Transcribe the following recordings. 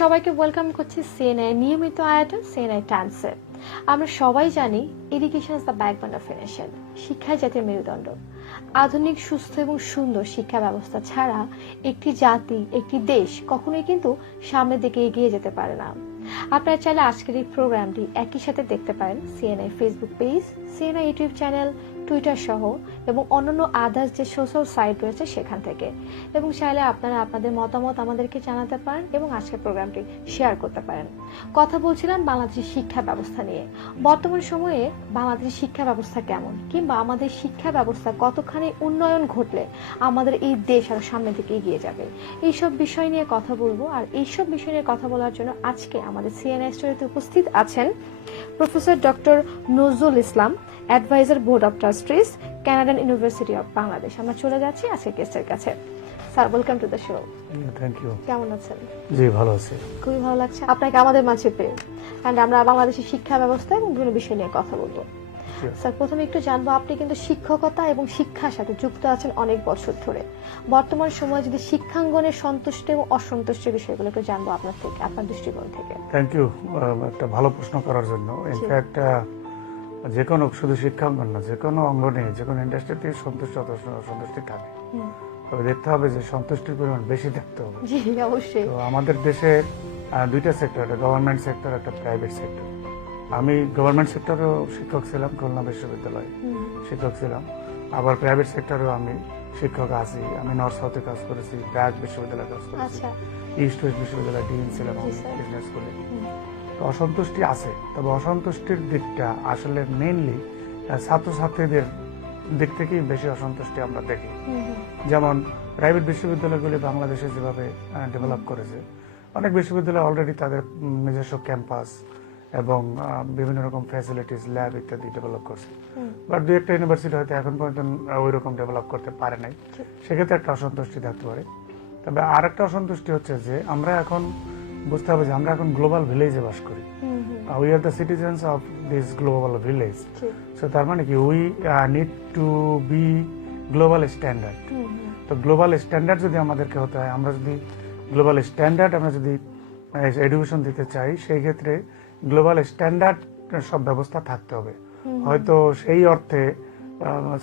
সবাইকে ওয়েলকাম করছি সিএনআই নিয়মিত আয়োজন সিএনআই টাইমসে। আমরা সবাই জানি education is the backbone of nation. শিক্ষাই জাতির মেরুদণ্ড। আধুনিক, সুস্থ এবং সুন্দর শিক্ষা ব্যবস্থা ছাড়া একটি জাতি, একটি দেশ কখনোই কিন্তু সামনের দিকে এগিয়ে যেতে পারে না। আপনারা চাইলে আজকের এই প্রোগ্রামটি একই সাথে দেখতে পারেন CNI Facebook page, CNI YouTube channel, Twitter সহ এবং অন্যান্য আদার্স যে সোশ্যাল সাইট রয়েছে সেখান থেকে। এবং চাইলে আপনারা আপনাদের মতামত আমাদেরকে জানাতে পারেন এবং আজকের প্রোগ্রামটি শেয়ার করতে পারেন। কথা বলছিলাম বাংলাদেশের শিক্ষা ব্যবস্থা নিয়ে। বর্তমান সময়ে বাংলাদেশের শিক্ষা ব্যবস্থা কেমন, কিংবা আমাদের শিক্ষা ব্যবস্থা কতখানি উন্নয়ন ঘটলে আমাদের এই দেশ আরো সামনের দিকে এগিয়ে যাবে, এইসব বিষয় নিয়ে কথা বলবো। আর এইসব বিষয় নিয়ে কথা বলার জন্য আজকে আমাদের সিএনআই স্টুডিওতে উপস্থিত আছেন professor doctor Nazrul Islam, adviser board of trustees, Canadian University of Bangladesh. আমরা চলে যাচ্ছি আজকের গেস্টের কাছে। Sir, welcome to the show. Thank you. কেমন আছেন? জি, ভালো আছি। খুবই ভালো লাগছে আপনাকে আমাদের মাঝে পেয়ে। এন্ড আমরা বাংলাদেশের শিক্ষা ব্যবস্থা এবং বিভিন্ন বিষয় নিয়ে কথা বলবো। স্যার, প্রথমে একটু জানবো, আপনি কিন্তু শিক্ষকতা এবং শিক্ষার সাথে যুক্ত আছেন অনেক বছর ধরে। বর্তমান সময়ে যদি শিক্ষাঙ্গনের সন্তুষ্ট এবং অসন্তুষ্টের বিষয়গুলো একটু জানবো আপনার থেকে, আপনার দৃষ্টিকোণ থেকে। থ্যাংক ইউ একটা ভালো প্রশ্ন করার জন্য। ইনফ্যাক্ট যে কোনো, শুধু শিক্ষাঙ্গন না, যে কোনো অঙ্গনে, যে কোনো ইন্ডাস্ট্রিতে অসন্তুষ্টি থাকে। তবে দেখতে হবে যে সন্তুষ্টির পরিমাণ বেশি থাকতে হবে। জি, অবশ্যই। তো আমাদের দেশে দুইটা সেক্টর, একটা গভর্নমেন্ট সেক্টর, একটা প্রাইভেট সেক্টর। আমি গভর্নমেন্ট সেক্টরেও শিক্ষক ছিলাম, খুলনা বিশ্ববিদ্যালয়ে শিক্ষক ছিলাম। আবার প্রাইভেট সেক্টরেও আমি শিক্ষক আছি। আমি নর্থ সাউথে কাজ করেছি, ব্র্যাক বিশ্ববিদ্যালয়ে কাজ করেছি, ইস্ট ওয়েস্ট বিশ্ববিদ্যালয়ে ডিন ছিলাম বিজনেস স্কুলে। তো অসন্তুষ্টি আছে, তবে অসন্তুষ্টির দিকটা আসলে মেইনলি ছাত্রছাত্রীদের দিক থেকেই বেশি অসন্তুষ্টি আমরা দেখি। যেমন প্রাইভেট বিশ্ববিদ্যালয়গুলি বাংলাদেশে যেভাবে ডেভেলপ করেছে, অনেক বিশ্ববিদ্যালয় অলরেডি তাদের নিজস্ব ক্যাম্পাস এবং বিভিন্ন রকম ফ্যাসিলিটিস, ল্যাব ইত্যাদি ডেভেলপ করছে। বাট দু একটা ইউনিভার্সিটি হয়তো এখন পর্যন্ত ওই রকম ডেভেলপ করতে পারে নাই। সেক্ষেত্রে একটা অসন্তুষ্টি থাকতে পারে। তবে আর একটা অসন্তুষ্টি হচ্ছে যে আমরা এখন বুঝতে হবে যে আমরা এখন গ্লোবাল ভিলেজে বাস করি। We are the citizens of this global village. So তার মানে কি, we need to be global standard. তো গ্লোবাল স্ট্যান্ডার্ড যদি আমাদেরকে হতে হয়, আমরা যদি গ্লোবাল স্ট্যান্ডার্ড আমরা যদি এডুকেশন দিতে চাই, সেই ক্ষেত্রে গ্লোবাল স্ট্যান্ডার্ড সব ব্যবস্থা থাকতে হবে। হয়তো সেই অর্থে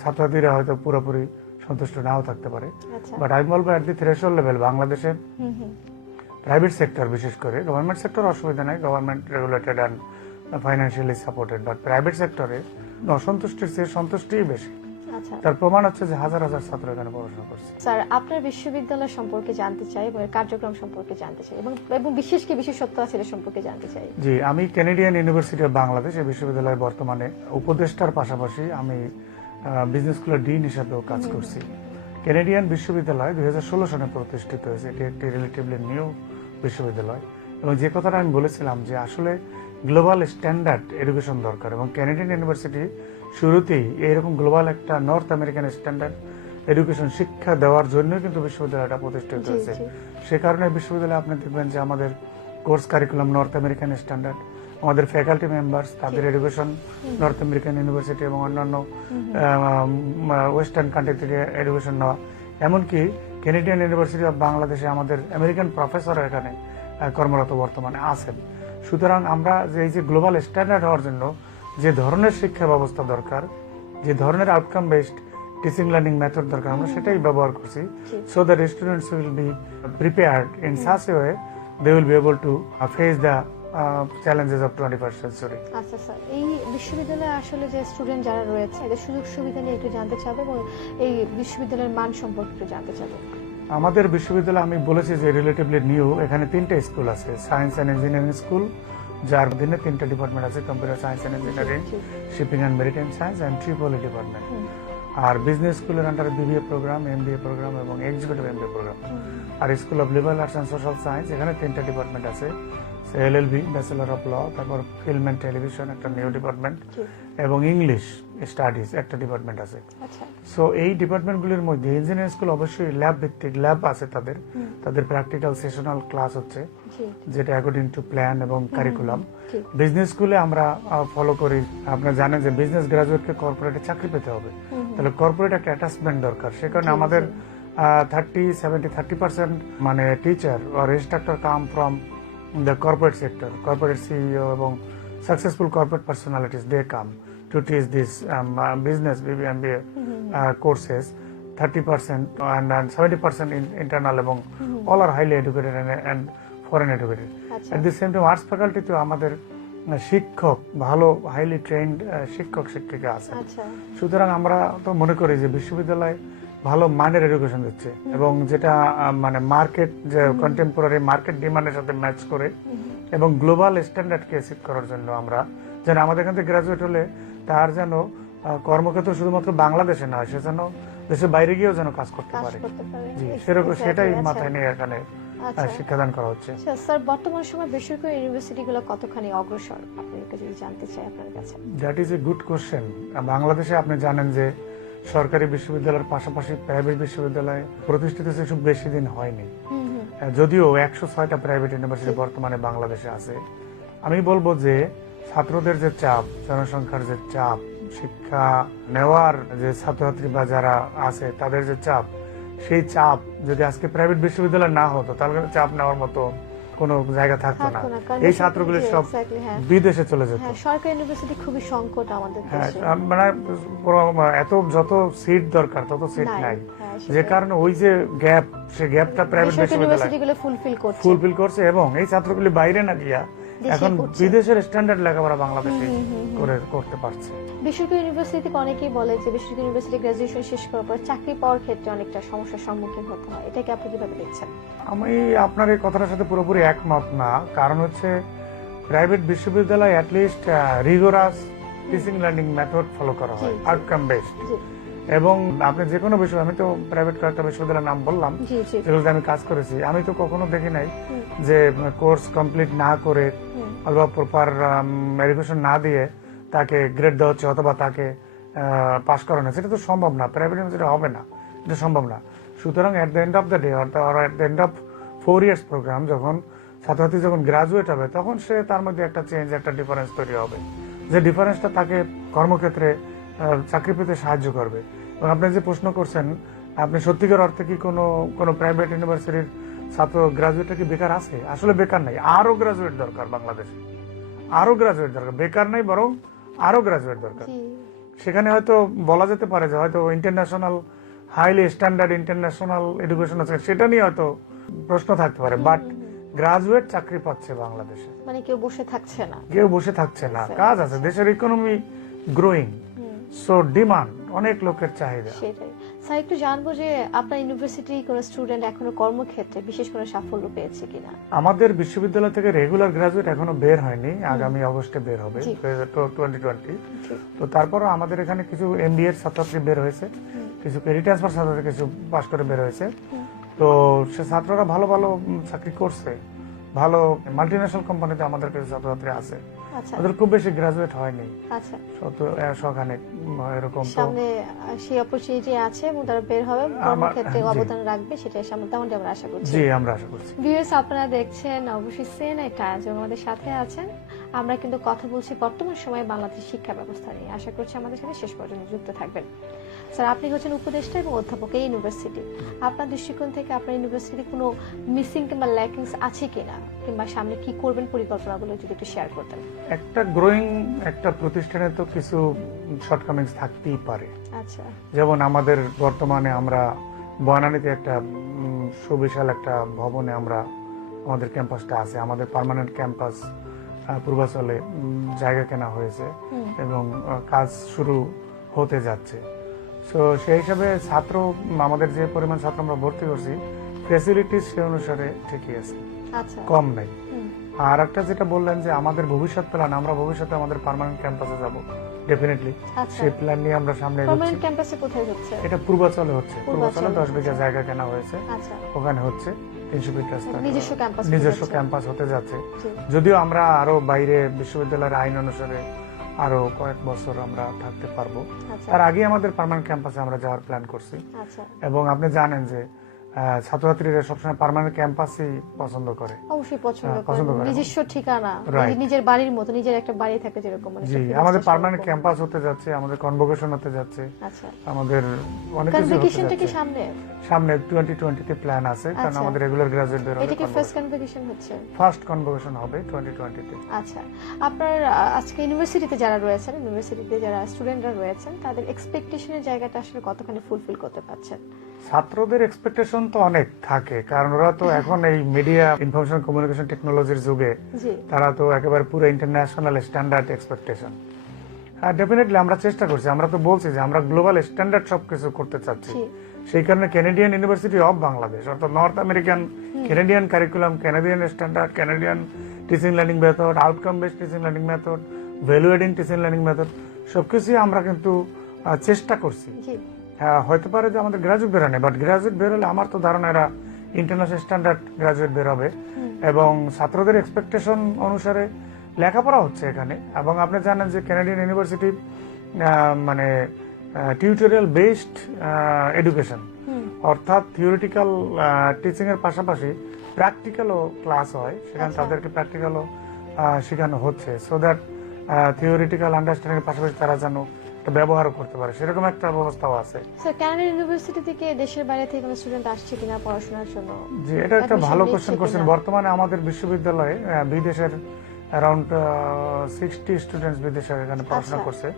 ছাত্রছাত্রীরা হয়তো পুরোপুরি সন্তুষ্ট নাও থাকতে পারে। বাট আমি বলবো অ্যাট দি থ্রেশহোল্ড লেভেল বাংলাদেশে প্রাইভেট সেক্টর, বিশেষ করে গভর্নমেন্ট সেক্টর অসুবিধা নেই, government regulated and financially supported. But private সেক্টরে অসন্তুষ্টির চেয়ে সন্তুষ্টিই বেশি। তার প্রমাণ হচ্ছে যে হাজার হাজার ছাত্র এখানে পড়াশোনা করছে। স্যার, আপনার বিশ্ববিদ্যালয় সম্পর্কে জানতে চাই এবং কার্যক্রম সম্পর্কে জানতে চাই এবং বিশেষত্ব আছে এর সম্পর্কে জানতে চাই। জি, আমি কানাডিয়ান ইউনিভার্সিটি অফ বাংলাদেশ এই বিশ্ববিদ্যালয়ে বর্তমানে উপদেষ্টার পাশাপাশি আমি বিজনেস স্কুলের ডিন হিসাবেও কাজ করছি। কানাডিয়ান বিশ্ববিদ্যালয় 2016 সালে প্রতিষ্ঠিত হয়েছে। এটি একটি রিলেটিভলি নিউ বিশ্ববিদ্যালয় এবং যে কথাটা আমি বলেছিলাম যে আসলে গ্লোবাল স্ট্যান্ডার্ড এডুকেশন দরকার, এবং কানাডিয়ান ইউনিভার্সিটি শুরুতেই এইরকম গ্লোবাল একটা নর্থ আমেরিকান স্ট্যান্ডার্ড এডুকেশন শিক্ষা দেওয়ার জন্য কিন্তু বিশ্ববিদ্যালয়টা প্রতিষ্ঠিত হয়েছে। সে কারণে বিশ্ববিদ্যালয়ে আপনি দেখবেন যে আমাদের course curriculum north American standard, আমাদের ফ্যাকাল্টি মেম্বার্স তাদের এডুকেশন নর্থ আমেরিকান ইউনিভার্সিটি এবং অন্যান্য ওয়েস্টার্ন কান্ট্রি থেকে এডুকেশন নেওয়া। এমনকি কানাডিয়ান ইউনিভার্সিটি অফ বাংলাদেশে আমাদের আমেরিকান প্রফেসররা এখানে কর্মরত বর্তমানে আছেন। সুতরাং আমরা যে এই যে গ্লোবাল স্ট্যান্ডার্ড হওয়ার জন্য যে ধরনের শিক্ষা ব্যবস্থা দরকার, যে ধরনের outcome based teaching learning method দরকার, আমরা সেটাই ব্যবহার করছি। So the students will be prepared in such a way they will be able to face the challenges of 21st century। আচ্ছা স্যার, এই বিশ্ববিদ্যালয়ে আসলে যে স্টুডেন্ট যারা রয়েছে এদের সুযোগ সুবিধা নিয়ে একটু জানতে চাবো এবং এই বিশ্ববিদ্যালয়ের মান সম্পর্কে একটু জানতে চাবো। আমাদের বিশ্ববিদ্যালয়, আমি বলেছি যে রিলেটিভলি নিউ, এখানে 3টে স্কুল আছে। সায়েন্স অ্যান্ড ইঞ্জিনিয়ারিং স্কুল, যার অধীনে 3টে ডিপার্টমেন্ট আছে, computer science and engineering, shipping and maritime science and triple E department. আর বিজনেস স্কুলের আন্ডারে বিবিএ প্রোগ্রাম, এমবিএ প্রোগ্রাম এবং এক্সিকিউটিভ এমবিএ প্রোগ্রাম। আর school of liberal arts and social science, এখানে 3টে ডিপার্টমেন্ট আছে। এলএলবি, ব্যাচেলর অফ ল, তারপর film and television একটা নিউ ডিপার্টমেন্ট, এবং ইংলিশ স্টাডিজ একটা ডিপার্টমেন্ট আছে। সো এই ডিপার্টমেন্টগুলির মধ্যে ইঞ্জিনিয়ারিং স্কুল অবশ্যই ল্যাব ভিত্তিক, ল্যাব আছে তাদের প্র্যাকটিক্যাল সেশনাল ক্লাস হচ্ছে, যেটা অ্যাকর্ডিং টু প্ল্যান এবং কারিকুলাম। বিজনেস স্কুলে আমরা ফলো করি, আপনারা জানেন যে বিজনেস গ্রাজুয়েটকে কর্পোরেটে চাকরি পেতে হবে, তাহলে কর্পোরেট একটা অ্যাটাচমেন্ট দরকার। সে কারণে আমাদের 30% মানে teacher or instructor come from the corporate sector, corporate CEO এবং successful corporate personalities, they come to teach this business BBMBA courses. 30% and 70% in internal এবং all are highly educated and foreign educated. আচ্ছা। At the same time arts faculty তো আমাদের শিক্ষক ভালো highly trend শিক্ষক শিক্ষিকা আছে। আচ্ছা। সুতরাং আমরা তো মনে করি যে বিশ্ববিদ্যালয় ভালো মানের এডুকেশন দিচ্ছে এবং যেটা মানে মার্কেট যে কন্টেম্পোরারি মার্কেট ডিমান্ডের সাথে ম্যাচ করে এবং গ্লোবাল স্ট্যান্ডার্ডকে অ্যাচিভ করার জন্য আমরা যেন আমাদের এখান থেকে গ্রাজুয়েট হলে তার যেন কর্মক্ষেত্র শুধুমাত্র বাংলাদেশে নয়, সে যেন দেশের বাইরে গিয়েও যেন কাজ করতে পারে। জি, সেরকম সেটাই মাথায় নিয়ে এখানে শিক্ষাদান করা হচ্ছে। স্যার, বর্তমান সময় বেসরকারি ইউনিভার্সিটিগুলো কতখানি অগ্রসর আপনাকে যদি জানতে চাই আপনার কাছে? That is a good question. বাংলাদেশে আপনি জানেন যে সরকারি বিশ্ববিদ্যালয়ের পাশাপাশি প্রাইভেট বিশ্ববিদ্যালয় প্রতিষ্ঠিত হয়েছে খুব বেশি দিন হয়নি, যদিও 106টা প্রাইভেট ইউনিভার্সিটি বর্তমানে বাংলাদেশে আছে। আমি বলবো যে ছাত্রদের যে চাপ, জনসংখ্যার যে চাপ, শিক্ষা নেওয়ার যে ছাত্রছাত্রী বা যারা আছে তাদের যে চাপ, সেই চাপ যদি আজকে প্রাইভেট বিশ্ববিদ্যালয় না হতো তাহলে চাপ নেওয়ার মতো কোনো জায়গা থাকতো না। এই ছাত্রগুলি সব বিদেশে চলে যেত। সরকারি ইউনিভার্সিটি খুবই সংকট আমাদের দেশে। মানে এত যত সিট দরকার তত সিট নাই, যে কারণে ওই যে গ্যাপ, সেই গ্যাপটা প্রাইভেট বিশ্ববিদ্যালয় ফুলফিল করছে এবং এই ছাত্রগুলি বাইরে না গিয়া এখন বিদেশের স্ট্যান্ডার্ড লেখাপড়া বাংলাদেশে করতে পারছে। বেসরকারি ইউনিভার্সিটি থেকে অনেকেই বলে যে বেসরকারি ইউনিভার্সিটি গ্রাজুয়েশন শেষ করার পর চাকরি পাওয়ার ক্ষেত্রে অনেকটা সমস্যার সম্মুখীন হতে হয়, এটাকে আপনি কিভাবে দেখছেন? আমি আপনার এই কথাটার সাথে পুরোপুরি একমত না। কারণ হচ্ছে প্রাইভেট বিশ্ববিদ্যালয় at least rigorous teaching learning method follow করা হয়, আউটকাম বেসড। এবং আপনি যে কোনো বিষয়, আমি তো প্রাইভেট কয়েকটা বিশ্ববিদ্যালয়ের নাম বললাম যেগুলোতে আমি কাজ করেছি, আমি তো কখনো দেখি নাই যে কোর্স কমপ্লিট না করে অথবা প্রপার এডুকেশন না দিয়ে তাকে গ্রেড দেওয়া হচ্ছে অথবা তাকে পাস করানো, সেটা তো সম্ভব না, প্রাইভেট ইউনিভার্সিটি হবে না, এটা সম্ভব না। সুতরাং at the end of the day or at the end of 4 years programme, যখন ছাত্রছাত্রী যখন গ্রাজুয়েট হবে তখন সে তার মধ্যে একটা চেঞ্জ, একটা ডিফারেন্স তৈরি হবে, যে ডিফারেন্সটা তাকে কর্মক্ষেত্রে চাকরি পেতে সাহায্য করবে। এবং আপনি যে প্রশ্ন করছেন, আপনি সত্যিকার অর্থে কি কোনো প্রাইভেট ইউনিভার্সিটির ছাত্র গ্রাজুয়েট কি বেকার আছে? আসলে বেকার নাই, আরো গ্রাজুয়েট দরকার বাংলাদেশে, আরো গ্রাজুয়েট দরকার, বেকার নাই বরং আরো গ্রাজুয়েট দরকার। সেখানে হয়তো বলা যেতে পারে যে হয়তো international highly standard international education আছে, সেটা নিয়ে হয়তো প্রশ্ন থাকতে পারে, বাট গ্রাজুয়েট চাকরি পাচ্ছে বাংলাদেশে, মানে কেউ বসে থাকছে না, কেউ বসে থাকছে না, কাজ আছে, দেশের ইকোনমি গ্রোয়িং, সো ডিমান্ড, অনেক লোকের চাহিদা। সেটাই। স্যার, একটু জানবো যে আপনার ইউনিভার্সিটি কোন স্টুডেন্ট এখনো কর্মক্ষেত্রে বিশেষ কোনো সাফল্য পেয়েছে কিনা? আমাদের বিশ্ববিদ্যালয় থেকে রেগুলার গ্রাজুয়েট এখনো বের হয়নি, আগামী অগস্টে বের হবে 2020। তো তারপরও আমাদের এখানে কিছু এমবিএ এর ছাত্রছাত্রী বের হয়েছে, কিছু ক্রেডিট ট্রান্সফার ছাত্রছাত্রী কিছু পাস করে বের হয়েছে। তো সে ছাত্ররা ভালো ভালো চাকরি করছে, ভালো মাল্টিন্যাশনাল কোম্পানিতে আমাদের কিছু ছাত্রছাত্রী আছে, ওদের খুব বেশি গ্রাজুয়েট হয়নি, শখানেক এরকম। সামনে সেই অপরচুনিটি আছে এবং তারা বের হবে, কর্মক্ষেত্রে অবদান রাখবে, সেটাই তেমনটি আমরা আশা করছি। জি, আমরা আশা করছি। ভিউয়ার্স, আপনারা দেখছেন অবশ্যই সিএনআই টাইমস এবং আমাদের সাথে আছেন। আমরা কিন্তু কথা বলছি বর্তমান সময়ে বাংলাদেশের শিক্ষা ব্যবস্থা নিয়ে। আশা করছি আমাদের সাথে শেষ পর্যন্ত যুক্ত থাকবেন। স্যার, আপনি হচ্ছেন উপদেষ্টা এবং অধ্যাপক এই ইউনিভার্সিটি। আপনার দৃষ্টিকোণ থেকে আপনার ইউনিভার্সিটি কোনো মিসিং কিংবা ল্যাকিংস আছে কিনা, কিংবা সামনে কি করবেন পরিকল্পনাগুলো যদি একটু শেয়ার করতেন। একটা গ্রোয়িং একটা প্রতিষ্ঠানে তো কিছু শর্টকামিংস থাকতেই পারে। আচ্ছা। যেমন আমাদের বর্তমানে আমরা বনানীতে একটা সুবিশাল একটা ভবনে আমরা আমাদের ক্যাম্পাসটা আছে, আমাদের পার্মানেন্ট ক্যাম্পাস পূর্বাচলে জায়গা কেনা হয়েছে এবং কাজ শুরু হতে যাচ্ছে। সো সেই হিসাবে ছাত্র, আমাদের যে পরিমাণ ছাত্র আমরা ভর্তি করছি, ফ্যাসিলিটিস সে অনুসারে ঠিকই আছে, কম নাই। আর একটা যেটা বললেন যে আমাদের ভবিষ্যৎ প্ল্যান, আমরা ভবিষ্যতে আমাদের পার্মানেন্ট ক্যাম্পাসে যাব ডেফিনেটলি, সেই প্ল্যান নিয়ে আমরা সামনে এগোচ্ছি। পার্মানেন্ট ক্যাম্পাসে কোথায় হচ্ছে? এটা পূর্বাচলে হচ্ছে, পূর্বাচলে 10 বিঘা জায়গা কেনা হয়েছে, ওখানে হচ্ছে 300 ফিট রাস্তা, নিজস্ব ক্যাম্পাস হতে যাচ্ছে। যদিও আমরা আরো বাইরে বিশ্ববিদ্যালয়ের আইন অনুসারে আরো কয়েক বছর আমরা থাকতে পারবো, তার আগে আমাদের পার্মানেন্ট ক্যাম্পাসে আমরা যাওয়ার প্ল্যান করছি। এবং আপনি জানেন যে ছাত্রছাত্রীরা সবসময় পার্মানেন্ট ক্যাম্পাসই পছন্দ করে। অবশ্যই পছন্দ পছন্দ করে করে। নিজস্ব ঠিকানা, Right. নিজের বাড়ির মতো, নিজের একটা বাড়ি থাকে যেরকম মানে জি, একটা আমাদের freedom পার্মানেন্ট সেরকম। ক্যাম্পাস হতে যাচ্ছে, আমাদের কনভোকেশন হতে যাচ্ছে, আচ্ছা, আমাদের অনেক কিছু হতে কনভোকেশনটা কি যাচ্ছে। সামনে? সামনে 2020 তে প্ল্যান আছে, কারণ আচ্ছা। আমাদের রেগুলার গ্রাজুয়েট বের এটা কি হবে। ফার্স্ট কনভোকেশন হচ্ছে? ফার্স্ট কনভোকেশন হবে 2020 তে। আচ্ছা, আপনার আজকে ইউনিভার্সিটিতে যারা রয়েছেন, ইউনিভার্সিটিতে যারা স্টুডেন্টরা রয়েছেন, তাদের এক্সপেকটেশনের জায়গাটা আসলে কতখানি ফুলফিল করতে পারছেন? ছাত্রদের এক্সপেকটেশন তো অনেক থাকে, কারণ ওরা তো এখন এই মিডিয়া ইনফরমেশন কমিউনিকেশন টেকনোলজির যুগে জি, তারা তো একেবারে পুরো ইন্টারন্যাশনাল স্ট্যান্ডার্ড এক্সপেকটেশন। হ্যাঁ, ডেফিনেটলি আমরা চেষ্টা করছি, আমরা তো বলছি যে আমরা গ্লোবাল স্ট্যান্ডার্ড সবকিছু করতে চাচ্ছি। জি, সেই কারণে ক্যানাডিয়ান ইউনিভার্সিটি অফ বাংলাদেশ, অর্থাৎ north American Canadian curriculum, Canadian standard, Canadian teaching learning method, outcome based teaching learning method, value adding teaching learning method, সবকিছুই আমরা কিন্তু চেষ্টা করছি। জি, হ্যাঁ, হতে পারে যে আমাদের গ্রাজুয়েট বেরোনে, বাট গ্রাজুয়েট বেরোলে আমার তো ধারণা এরা ইন্টারন্যাশনাল স্ট্যান্ডার্ড গ্রাজুয়েট বেরোবে, এবং ছাত্রদের এক্সপেকটেশন অনুসারে লেখাপড়া হচ্ছে এখানে। এবং আপনি জানেন যে ক্যানাডিয়ান ইউনিভার্সিটি মানে টিউটোরিয়াল বেসড এডুকেশন, অর্থাৎ থিওরিটিক্যাল টিচিং এর পাশাপাশি প্র্যাকটিক্যালও ক্লাস হয়, সেখানে আচ্ছা। তাদেরকে প্র্যাকটিক্যালও শেখানো হচ্ছে, সো দ্যাট থিওরিটিক্যাল আন্ডারস্ট্যান্ডিং এর পাশাপাশি তারা যেন এটা ব্যবহারও করতে পারে, সেরকম একটা ব্যবস্থাও আছে। স্যার কানাডা ইউনিভার্সিটি থেকে দেশের বাইরে থেকে কোনো স্টুডেন্ট আসছে কিনা পড়াশোনার জন্য? যে এটা একটা Admission ভালো নিচ্ছে কোশ্চেন করছেন। কিনা? বর্তমানে আমাদের বিশ্ববিদ্যালয়ে বিদেশের অ্যারাউন্ড 60 স্টুডেন্টস বিদেশে এখানে পড়াশোনা আচ্ছা। করছে।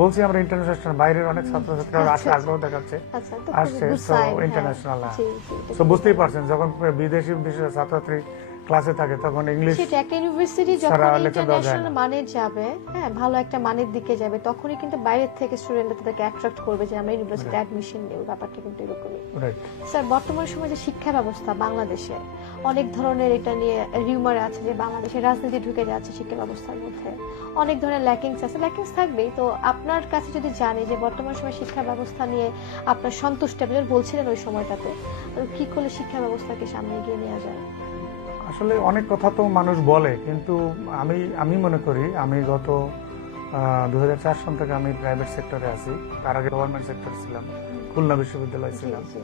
বলছি আমরা ইন্টারন্যাশনাল, বাইরের অনেক ছাত্রছাত্রীরা আসে, আচ্ছা। আগ্রহ দেখাচ্ছে, আচ্ছা, তো আসছে, খুবই good so sign, হ্যাঁ। international, জি, জি, এটা তো খুবই বুঝতেই ভালো। পারছেন যখন বিদেশি ছাত্রছাত্রী ক্লাসে থাকে তখন ইংলিশ সেটা একটা ইউনিভার্সিটি যখন ছাড়া লেখা দেওয়া যায় ইন্টারন্যাশনাল না। মানের যাবে, হ্যাঁ, ভালো একটা মানের দিকে যাবে, তখনই কিন্তু বাইরের থেকে স্টুডেন্টরা তাদেরকে অ্যাট্রাক্ট করবে যে আমরা ইউনিভার্সিটি অ্যাডমিশন নেব। ব্যাপারটা কিন্তু এরকমই। রাইট। স্যার বর্তমান সময়ে যে শিক্ষা ব্যবস্থা বাংলাদেশে, অনেক ধরনের এটা নিয়ে রিউমার আছে যে বাংলাদেশে রাজনীতি ঢুকে যাচ্ছে শিক্ষা ব্যবস্থার মধ্যে, অনেক ধরনের ল্যাকিংস আছে, ল্যাকিংস থাকবেই। তো আপনার কাছে যদি জানি যে বর্তমান সময়ে শিক্ষা ব্যবস্থা নিয়ে আপনার সন্তুষ্ট, আপনি যখন বলছিলেন ওই সময়টাতে, কি করলে শিক্ষা ব্যবস্থাকে সামনে এগিয়ে নেওয়া যায়? আসলে অনেক কথা তো মানুষ বলে, কিন্তু আমি মনে করি, আমি গত 2004 সাল থেকে আমি প্রাইভেট সেক্টরে আছি, তার আগে গভর্নমেন্ট সেক্টর ছিলাম, খুলনা বিশ্ববিদ্যালয় জি, ছিলাম। জি।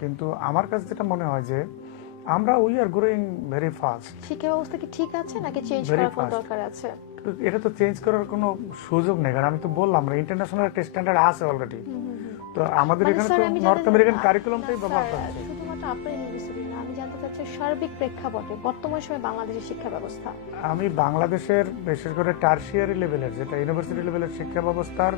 কিন্তু আমার কাছে যেটা মনে হয় যে আমরা we are growing very fast. শিক্ষা ব্যবস্থা কি ঠিক আছে নাকি চেঞ্জ Very করার কোনো fast. দরকার আছে? এটা তো চেঞ্জ করার কোনো সুযোগ নেই, কারণ আমি তো বললাম ইন্টারন্যাশনাল একটা স্ট্যান্ডার্ড আছে অলরেডি। তো আমাদের মানে এখানে স্যার, তো আমি নর্থ জানতে আমেরিকান চাই- কারিকুলামটাই না, ব্যবহার স্যার, করছে। শুধুমাত্র আপনার ইউনিভার্সিটি না, আমি জানতে চাচ্ছি সার্বিক প্রেক্ষাপটে বর্তমান সময়ে বাংলাদেশের শিক্ষা ব্যবস্থা। আমি বাংলাদেশের বিশেষ করে টার্সিয়ারি লেভেলের, যেটা ইউনিভার্সিটি লেভেলের শিক্ষা ব্যবস্থার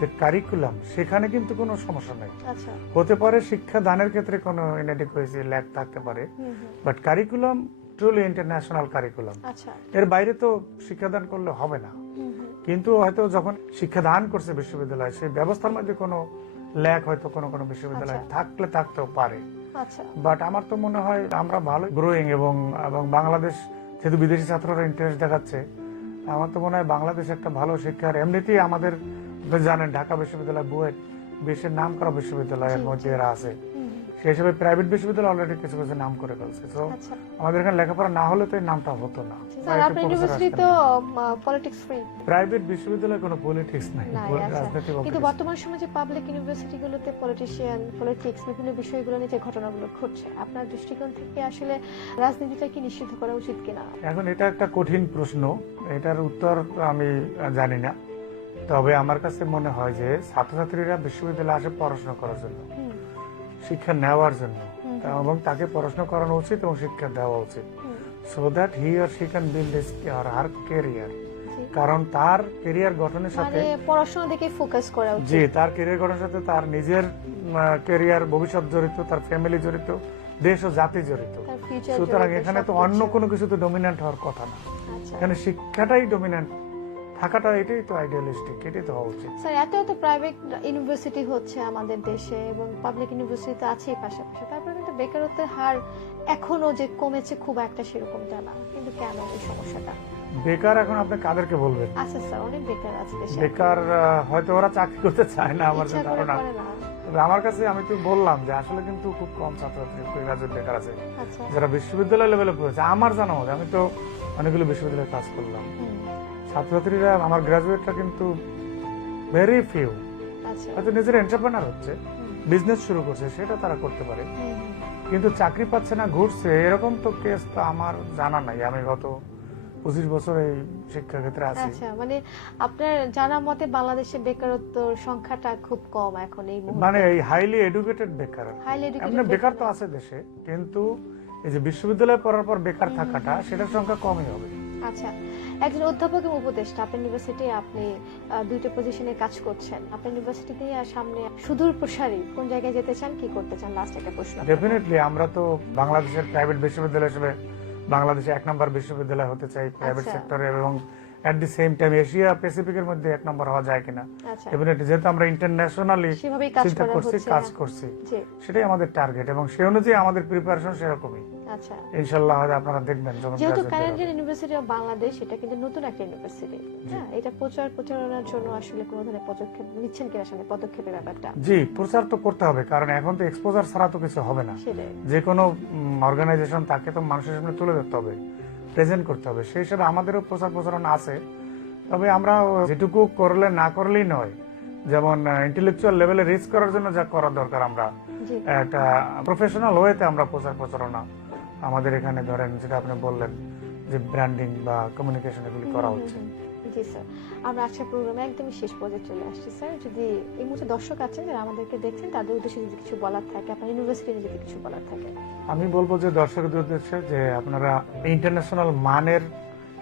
যে কারিকুলাম, সেখানে কিন্তু কোনো সমস্যা নাই। আচ্ছা, হতে পারে শিক্ষা দানের ক্ষেত্রে কোনো ইনএডিকুয়েসি ল্যাক থাকতে পারে, but curriculum truly international curriculum. আচ্ছা, এর বাইরে তো শিক্ষাদান করলে হবে না। কিন্তু হয়তো যখন শিক্ষাদান করছে বিশ্ববিদ্যালয়, সেই ব্যবস্থার মধ্যে কোনো ল্যাক হয়তো কোনো কোনো বিশ্ববিদ্যালয় থাকতেও পারে। আচ্ছা, বাট আমার তো মনে হয় আমরা ভালো গ্রোয়িং, এবং বাংলাদেশ যেহেতু বিদেশি ছাত্ররা ইন্টারেস্ট দেখাচ্ছে, আমার তো মনে হয় বাংলাদেশ একটা ভালো শিক্ষার, এমনিতেই আমাদের আপনি জানেন ঢাকা বিশ্ববিদ্যালয় বুয়েট বিশ্বের নাম করা বিশ্ববিদ্যালয়ের মধ্যে এরা আছে, সেই হিসেবে প্রাইভেট বিশ্ববিদ্যালয় অলরেডি কিছু কিছু নাম করে ফেলছে। তো আচ্ছা। আমাদের এখানে লেখাপড়া না হলে তো এই নামটা হতো না। স্যার আপনার ইউনিভার্সিটি তো পলিটিক্স ফ্রি প্রাইভেট বিশ্ববিদ্যালয়ে কোনো পলিটিক্স নাই, নাই, আচ্ছা। রাজনীতি কিন্তু বর্তমান সময়ে যে পাবলিক ইউনিভার্সিটিগুলোতে পলিটিক্স বিভিন্ন বিষয়গুলো নিয়ে যে ঘটনাগুলো ঘটছে, আপনার দৃষ্টিকোণ থেকে আসলে রাজনীতিটা কি নিষিদ্ধ করা উচিত কিনা? এখন এটা একটা কঠিন প্রশ্ন, এটার উত্তর আমি জানি না। তবে আমার কাছে মনে হয় যে ছাত্রছাত্রীরা বিশ্ববিদ্যালয়ে আসে পড়াশোনা করার জন্য, শিক্ষা নেওয়ার জন্য, এবং তাকে পড়াশোনা করানো উচিত এবং শিক্ষা দেওয়া উচিত, so that he or she can build his or her career. কারণ তার ক্যারিয়ার গঠনের সাথে মানে পড়াশোনা দিকে ফোকাস করা উচিত। জি, তার ক্যারিয়ার গঠনের সাথে তার নিজের ক্যারিয়ার, ভবিষ্যৎ জড়িত, তার ফ্যামিলি জড়িত, দেশ ও জাতি জড়িত। তার future সুতরাং জড়িত, এখানে তো সবকিছু। অন্য কোনো কিছু তো ডমিনেন্ট হওয়ার কথা না, আচ্ছা। এখানে শিক্ষাটাই ডমিনেন্ট থাকাটা, এটাই তো আইডিয়ালিস্টিক, এটাই তো হওয়া উচিত। স্যার এত এত প্রাইভেট ইউনিভার্সিটি হচ্ছে আমাদের দেশে এবং পাবলিক ইউনিভার্সিটি তো আছেই পাশাপাশি, তারপরে কিন্তু বেকারত্বের হার এখনো যে কমেছে খুব একটা সেরকমটা না, কিন্তু কেন এই সমস্যাটা? বেকার এখন আপনি কাদেরকে বলবেন? আচ্ছা স্যার, অনেক বেকার আছে দেশে, বেকার হয়তো ওরা চাকরি করতে চায় না, আমার ইচ্ছা যে করে ধারণা। করে না। তবে আমার কাছে, আমি তো বললাম যে আসলে কিন্তু খুব কম ছাত্রছাত্রী গ্রাজুয়েট বেকার আছে আচ্ছা, যারা বিশ্ববিদ্যালয় লেভেলে পড়েছে। আমার জানা মতে, আমি তো অনেকগুলো বিশ্ববিদ্যালয়ে কাজ করলাম, ছাত্রছাত্রীরা আমার গ্রাজুয়েটরা কিন্তু ভেরি ফিউ, আচ্ছা, হয়তো নিজের এন্টারপ্রেনার হচ্ছে, বিজনেস শুরু করছে, সেটা তারা করতে পারে। কিন্তু চাকরি পাচ্ছে না, ঘুরছে, এরকম তো কেস তো আমার জানা নাই। আমি গত 25 বছর এই শিক্ষা ক্ষেত্রে আছি। আচ্ছা, মানে আপনার জানা মতে বাংলাদেশে বেকারত্বের সংখ্যাটা খুব কম এখন এই মুহূর্তে। মানে এই হাইলি এডুকেটেড বেকার, হাইলি এমনি এডুকেটেড বেকার তো আছে দেশে, কিন্তু এই যে বিশ্ববিদ্যালয়ে পড়ার পর বেকার থাকাটা, সেটার সংখ্যা কমই হবে। আচ্ছা, একজন অধ্যাপক এবং উপদেষ্টা, আপনার ইউনিভার্সিটি আপনি দুইটা পজিশনে কাজ করছেন। আপনার ইউনিভার্সিটিতে সামনে সুদূর প্রসারী কোন জায়গায় যেতে চান, কি করতে চান? লাস্ট একটা প্রশ্ন। ডেফিনেটলি আমরা তো বাংলাদেশের প্রাইভেট বিশ্ববিদ্যালয় হিসেবে বাংলাদেশে 1 নম্বর বিশ্ববিদ্যালয় হতে চাই প্রাইভেট আচ্ছা। সেক্টরে, এবং এট দি সেম টাইম এশিয়া প্যাসিফিকের মধ্যে 1 নম্বর হওয়া যায় কিনা। আচ্ছা, ডেফিনেটলি, যেহেতু আমরা ইন্টারন্যাশনালি সেভাবেই কাজ চিন্তা করা করছি, হচ্ছে। কাজ হ্যাঁ। করছি, জি, সেটাই আমাদের টার্গেট, এবং সেই অনুযায়ী আমাদের প্রিপারেশন সেরকমই। আচ্ছা। ইনশাআল্লাহ হয়তো আপনারা দেখবেন যখন যেহেতু graduate কানাডিয়ান বের হবে। ইউনিভার্সিটি অফ বাংলাদেশ, এটা কিন্তু নতুন একটা ইউনিভার্সিটি, হ্যাঁ, এটা প্রচারণার জন্য আসলে কোনো ধরনের পদক্ষেপ নিচ্ছেন কিনা, সামনে পদক্ষেপের ব্যাপারটা? জি, প্রচার তো করতে হবে, কারণ এখন তো এক্সপোজার ছাড়া তো কিছু হবে না। সেটাই। যে কোনো অর্গানাইজেশন তাকে তো মানুষের সামনে তুলে ধরতে হবে, প্রেজেন্ট করতে হবে। সেই হিসাবে আমাদেরও প্রচার প্রচারণা আছে, তবে আমরা যেটুকু করলে না করলেই নয়। যেমন ইন্টেলেকচুয়াল লেভেলে রিচ করার জন্য যা করা দরকার, আমরা জি, একটা প্রফেশনাল ওয়েতে আমরা প্রচার প্রচারণা আমাদের এখানে ধরেন যেটা আপনি বললেন যে ব্র্যান্ডিং বা কমিউনিকেশন এগুলি করা হচ্ছে। জি স্যার, আমরা আজকের প্রোগ্রামে একদমই শেষ পর্যায়ে চলে আসছি। স্যার, যদি এই মুহূর্তে দর্শক আছেন যারা আমাদেরকে দেখছেন, তাদের উদ্দেশ্যে যদি কিছু বলার থাকে, আপনার ইউনিভার্সিটি নিয়ে যদি কিছু বলার থাকে। আমি বলবো যে দর্শকদের উদ্দেশ্যে যে আপনারা ইন্টারন্যাশনাল মানের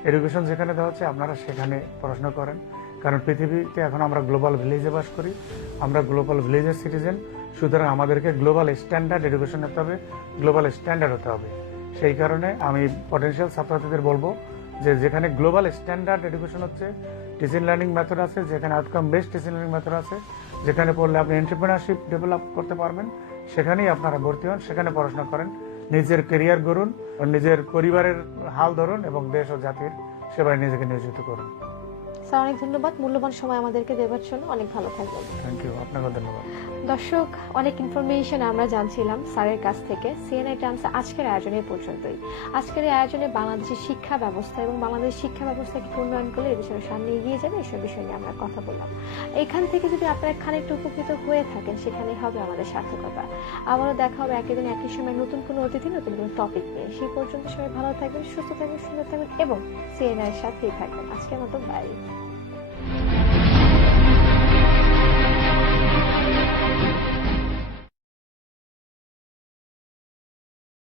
এডুকেশন যেখানে দেওয়া হচ্ছে আপনারা সেখানে পড়াশোনা করেন, কারণ পৃথিবীতে এখন আমরা গ্লোবাল ভিলেজে বাস করি, আমরা গ্লোবাল ভিলেজের সিটিজেন। সুতরাং আমাদেরকে গ্লোবাল স্ট্যান্ডার্ড এডুকেশন হতে হবে, গ্লোবাল স্ট্যান্ডার্ড হতে হবে। সেই কারণে আমি পটেনশিয়াল ছাত্রছাত্রীদের বলবো যে যেখানে গ্লোবাল স্ট্যান্ডার্ড এডুকেশন হচ্ছে, টিচিং লার্নিং মেথড আছে, যেখানে outcome based teaching learning method আছে, যেখানে পড়লে আপনি এন্টারপ্রেনারশিপ ডেভেলপ করতে পারবেন, সেখানেই আপনারা ভর্তি হন, সেখানে পড়াশোনা করেন, নিজের ক্যারিয়ার গড়ুন, নিজের পরিবারের হাল ধরুন এবং দেশ ও জাতির সেবায় নিজেকে নিয়োজিত করুন। স্যার, অনেক ধন্যবাদ মূল্যবান সময় আমাদেরকে দেওয়ার জন্য। অনেক ভালো থাকবেন। থ্যাংক ইউ, আপনাকে ধন্যবাদ। দর্শক, অনেক ইনফরমেশন আমরা জানছিলাম স্যারের কাছ থেকে। সিএনআই টাইমস আজকের আয়োজনে এই পর্যন্তই। আজকের এই আয়োজনে বাংলাদেশের শিক্ষা ব্যবস্থা এবং বাংলাদেশের শিক্ষা ব্যবস্থাকে উন্নয়ন করলে এই বিষয়ে সামনে এগিয়ে যাবে, এসব বিষয় নিয়ে আমরা কথা বললাম। এখান থেকে যদি আপনারা খানিকটা উপকৃত হয়ে থাকেন, সেখানেই হবে আমাদের সার্থকতা। আবারও দেখা হবে একই দিন একই সময় নতুন কোনো অতিথি, নতুন কোনো টপিক নিয়ে। সেই পর্যন্ত সবাই ভালো থাকবেন, সুস্থ থাকবেন, সুন্দর থাকবেন এবং সিএনআই এর সাথেই থাকবেন। আজকের মতো বাই।